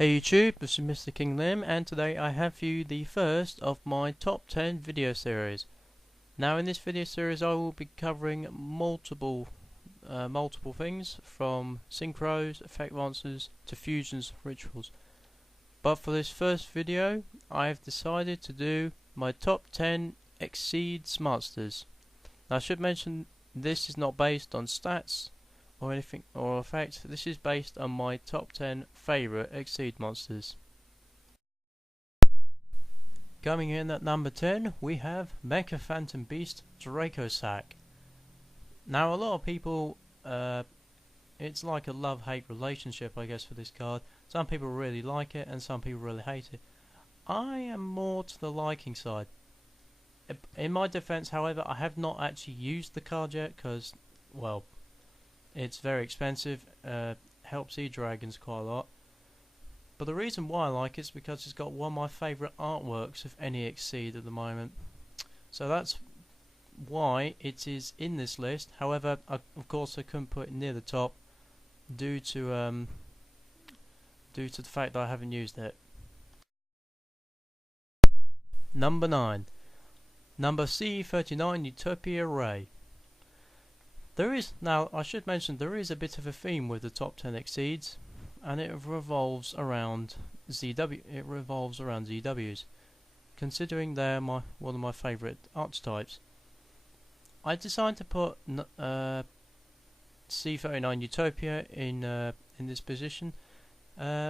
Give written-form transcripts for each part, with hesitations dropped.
Hey YouTube, this is Mr. King Lim, and today I have for you the first of my top 10 video series. Now in this video series I will be covering multiple things, from synchros, effect monsters to fusions, rituals. But for this first video I have decided to do my top 10 Exceeds monsters. Now I should mention this is not based on stats or anything or effects. This is based on my top 10 favourite Exceed monsters. Coming in at number 10 we have Mecha Phantom Beast Dracosac. Now a lot of people, it's like a love-hate relationship I guess for this card. Some people really like it and some people really hate it. I am more to the liking side. In my defense however, I have not actually used the card yet because, well, it's very expensive, helps E-Dragons quite a lot. But the reason why I like it is because it's got one of my favourite artworks of any Exceed at the moment. So that's why it is in this list. However, of course I couldn't put it near the top due to the fact that I haven't used it. Number 9. Number C39 Utopia Ray. Now I should mention there is a bit of a theme with the top 10 Exceeds, and it revolves around ZWs, considering they're one of my favourite archetypes. I decided to put C39 Utopia in this position,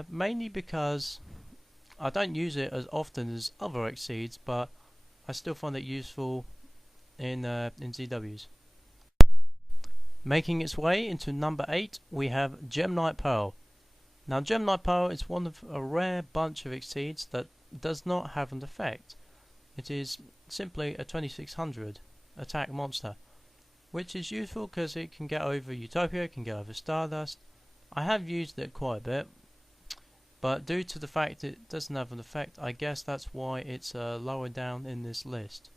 mainly because I don't use it as often as other Exceeds, but I still find it useful in ZWs. Making its way into number 8 we have Gemknight Pearl. Now Gemknight Pearl is one of a rare bunch of Exceeds that does not have an effect. It is simply a 2600 attack monster, which is useful because it can get over Utopia, it can get over Stardust. I have used it quite a bit, but due to the fact it doesn't have an effect, I guess that's why it's lower down in this list.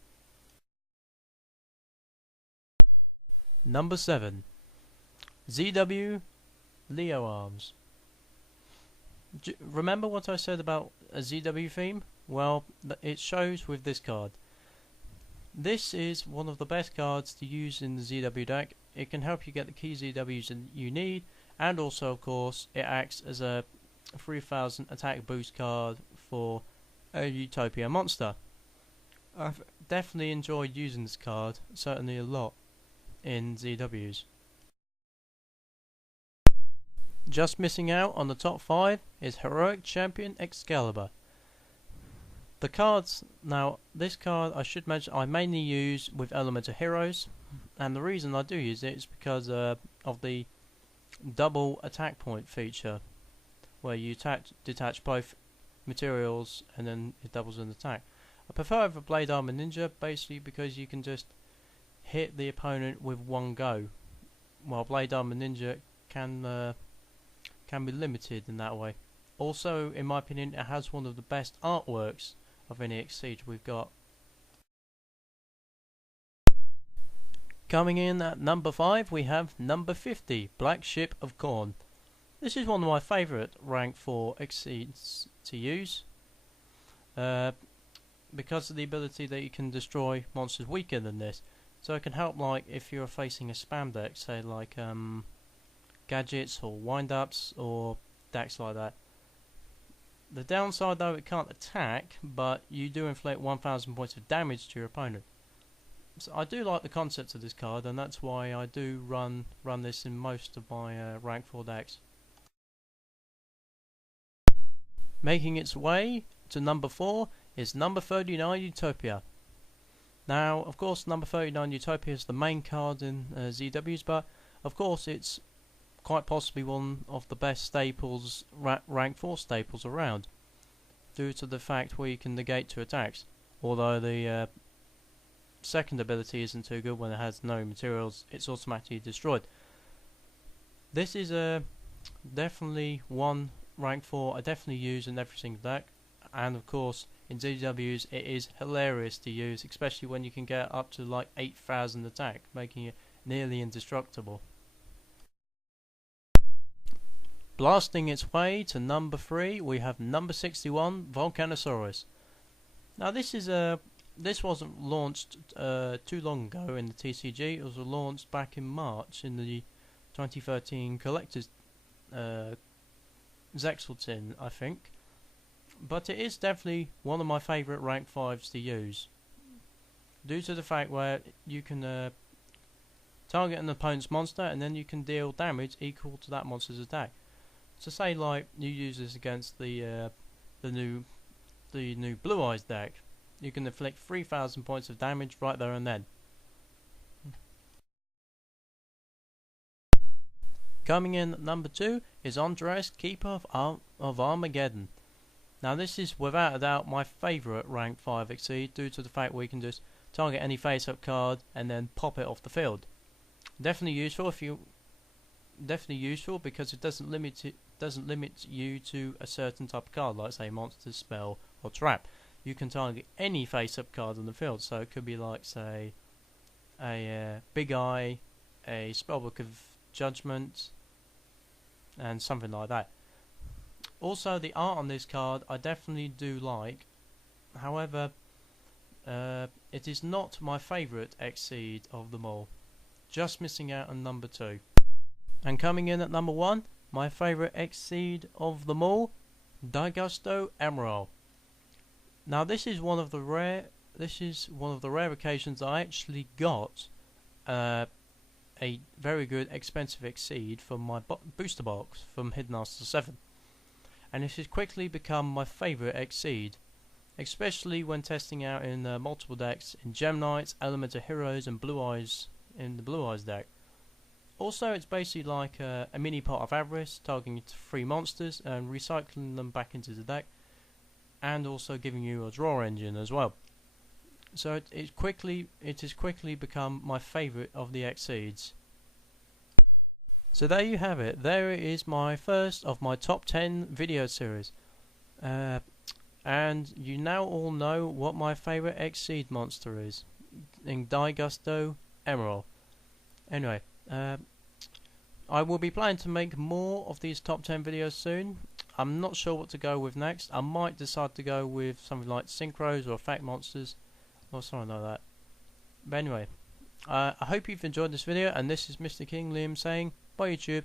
Number 7. ZW Leo Arms. Remember what I said about a ZW theme? Well, it shows with this card. This is one of the best cards to use in the ZW deck. It can help you get the key ZWs that you need, and also of course it acts as a 3000 attack boost card for a Utopia monster. I've definitely enjoyed using this card, certainly a lot, in ZWs. Just missing out on the top 5 is Heroic Champion Excalibur. The cards, now this card I should mention I mainly use with Elemental Heroes, and the reason I do use it is because of the double attack point feature, where you detach both materials and then it doubles an attack. I prefer over Blade Armor Ninja basically because you can just hit the opponent with one go, while Blade Armor Ninja can be limited in that way. Also, in my opinion, it has one of the best artworks of any Exceed we've got. Coming in at number 5 we have number 50, Black Ship of Khorne. This is one of my favourite rank 4 Exceeds to use, because of the ability that you can destroy monsters weaker than this. So it can help, like if you're facing a spam deck, say like gadgets or wind-ups or decks like that. The downside though, it can't attack, but you do inflict 1000 points of damage to your opponent. So I do like the concept of this card, and that's why I do run this in most of my rank 4 decks. Making its way to number 4 is number 39 Utopia. Now, of course, number 39 Utopia is the main card in ZWs, but of course it's quite possibly one of the best staples, rank 4 staples around, due to the fact where you can negate 2 attacks, although the second ability isn't too good. When it has no materials, it's automatically destroyed. This is definitely one rank 4 I definitely use in every single deck, and of course in ZWs it is hilarious to use, especially when you can get up to like 8000 attack, making it nearly indestructible. Blasting its way to number 3, we have number 61, Volcano Soros. Now this wasn't launched too long ago in the TCG. It was launched back in March in the 2013 Collector's Zexaltin, I think. But it is definitely one of my favourite rank 5s to use, due to the fact where you can target an opponent's monster and then you can deal damage equal to that monster's attack. So say like you use this against the new Blue Eyes deck, you can inflict 3,000 points of damage right there and then. Coming in at number 2 is Andres, Keeper of Armageddon. Now this is without a doubt my favourite rank 5 Exceed, due to the fact we can just target any face-up card and then pop it off the field. Definitely useful because it doesn't limit you to a certain type of card, like say monster, spell or trap. You can target any face-up card on the field, so it could be like say a Big Eye, a Spellbook of Judgment, and something like that. Also, the art on this card I definitely do like. However, it is not my favourite Exceed of them all. Just missing out on number 2. And coming in at number 1, my favourite Exceed of them all, Diegosto Amaral. Now this is one of the rare occasions I actually got a very good expensive Exceed from my booster box from Hidden Master 7, and it has quickly become my favourite Exceed, especially when testing out in multiple decks in Gemknights, Elemental Heroes and Blue Eyes in the Blue Eyes deck. Also, it's basically like a mini pot of Avarice, targeting 3 monsters and recycling them back into the deck, and also giving you a draw engine as well. So it has quickly become my favourite of the Exceeds. So there you have it. There it is, my first of my top 10 video series. And you now all know what my favourite Exceed monster is, in Diegosto Amaral. Anyway, I will be planning to make more of these top 10 videos soon. I'm not sure what to go with next. I might decide to go with something like Synchros or Effect Monsters or something like that. But anyway, I hope you've enjoyed this video, and this is Mr. King Liam saying bye YouTube.